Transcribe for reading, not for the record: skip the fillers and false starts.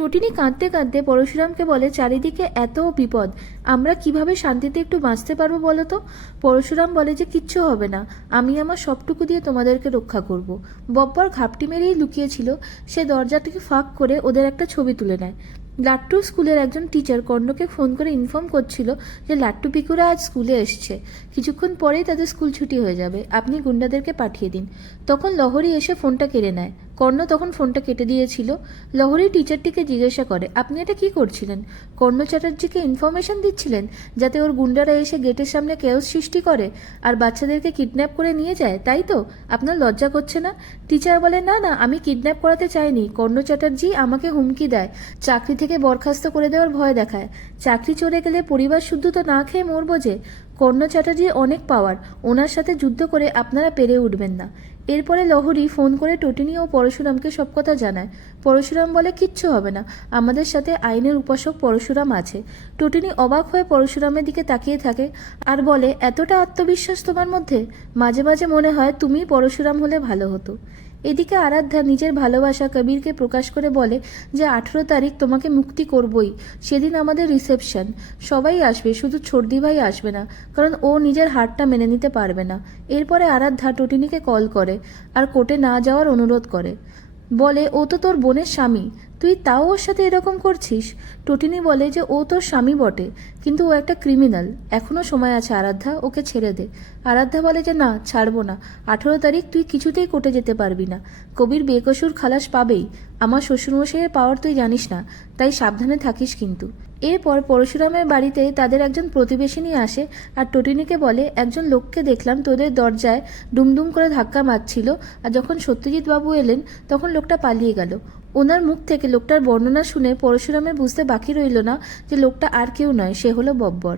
টটিনি কাঁদতে কাঁদতে পরশুরামকে বলে, চারিদিকে এত বিপদ, আমরা কিভাবে শান্তিতে একটু বাঁচতে পারবো বলো তো? পরশুরাম বলে যে কিচ্ছু হবে না, আমি আমার সবটুকু দিয়ে তোমাদেরকে রক্ষা করব। বব্বর ঘাপটি মেরেই লুকিয়েছিল, সে দরজাটিকে ফাঁক করে ওদের একটা ছবি তুলে নেয়। লাট্টু স্কুলের একজন টিচার কর্ণকে ফোন করে ইনফর্ম করছিল যে লাট্টু পিকুরা আজ স্কুলে এসছে, কিছুক্ষণ পরেই তাদের স্কুল ছুটি হয়ে যাবে, আপনি গুন্ডাদেরকে পাঠিয়ে দিন। তখন লহরী এসে ফোনটা কেড়ে নেয়। কর্ণ তখন ফোনটা কেটে দিয়েছিল। লহরী টিচারটিকে জিজ্ঞাসা করে, আপনি এটা কি করছিলেন? কর্ণ চ্যাটার্জিকে ইনফরমেশন দিচ্ছিলেন যাতে ওর গুন্ডারা এসে গেটের সামনে কেওস সৃষ্টি করে আর বাচ্চাদেরকে কিডন্যাপ করে নিয়ে যায়, তাই তো? আপনার লজ্জা করছে না? টিচার বলে, না না, আমি কিডন্যাপ করাতে চাইনি, কর্ণ চ্যাটার্জি আমাকে হুমকি দেয়, চাকরি থেকে বরখাস্ত করে দেওয়ার ভয় দেখায়। চাকরি চলে গেলে পরিবার শুদ্ধ তো না খেয়ে মরবো যে। কর্ণ চ্যাটার্জির অনেক পাওয়ার, ওনার সাথে যুদ্ধ করে আপনারা পেরে উঠবেন না। এরপরে লহরী ফোন করে টটিনি ও পরশুরামকে সব কথা জানায়। পরশুরাম বলে, কিচ্ছু হবে না, আমাদের সাথে আইনের উপাসক পরশুরাম আছে। টটিনি অবাক হয়ে পরশুরামের দিকে তাকিয়ে থাকে আর বলে, এতটা আত্মবিশ্বাস তোমার মধ্যে? মাঝে মাঝে মনে হয় তুমি পরশুরাম হলে ভালো হতো। এদিকে আরাধ্যা নিজের ভালোবাসা কবিরকে প্রকাশ করে বলে যে 18 তারিখ তোমাকে মুক্তি করবই, সেদিন আমাদের রিসেপশন, সবাই আসবে, শুধু ছর্দি ভাই আসবে না, কারণ ও নিজের হারটা মেনে নিতে পারবে না। এরপরে আরাধ্যা টটিনিকে কল করে আর কোর্টে না যাওয়ার অনুরোধ করে, বলে ও তো তোর বোনের স্বামী, তুই তাও ওর সাথে এরকম করছিস। টটিনি বলে যে ও তোর স্বামী বটে, কিন্তু ও একটা ক্রিমিনাল, এখনো সময় আছে আরাধ্যা, ওকে ছেড়ে দে। আরাধ্যা বলে যে না, ছাড়বো না, 18 তারিখ তুই কিছুতেই কোর্টে যেতে পারবি না, কবির বেকসুর খালাস পাবেই, আমার শ্বশুরমশাইয়ের পাওয়ার তুই জানিস না, তাই সাবধানে থাকিস কিন্তু। এরপর পরশুরামের বাড়িতে তাদের একজন প্রতিবেশিনী আসে আর টটিনিকে বলে, একজন লোককে দেখলাম তোদের দরজায় ডুমডুম করে ধাক্কা মারছিল, আর যখন সত্যজিৎ বাবু এলেন তখন লোকটা পালিয়ে গেল। ওনার মুখ থেকে লোকটার বর্ণনা শুনে পরশুরামের বুঝতে বাকি রইল না যে লোকটা আর কেউ নয়, সে হলো বব্বর।